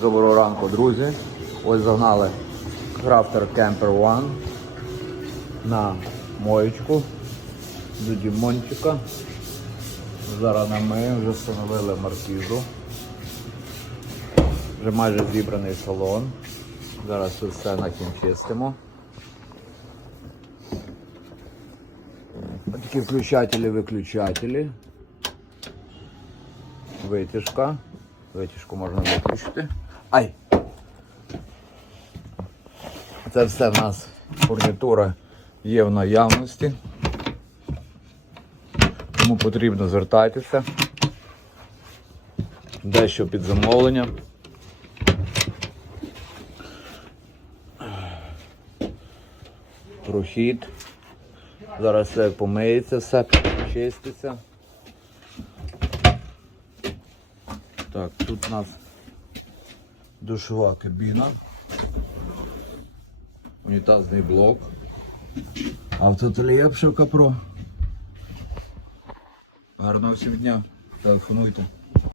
Доброго ранку, друзі. Ось загнали Crafter Camper One на моєчку до Дімончика. Зараз ми вже встановили маркізу. Вже майже зібраний салон. Зараз тут все нахімчистимо. Ось такі включателі-виключателі. Витяжка. Витяжку можна виключити. Ай! Це все в нас фурнітура є в наявності. Кому потрібно звертайтеся. Дещо під замовлення. Прохід. Зараз все помиється, все чиститься. Так, тут у нас душова кабіна, унітазний блок, автотелія Пшивка Про. Гарного всім дня, телефонуйте.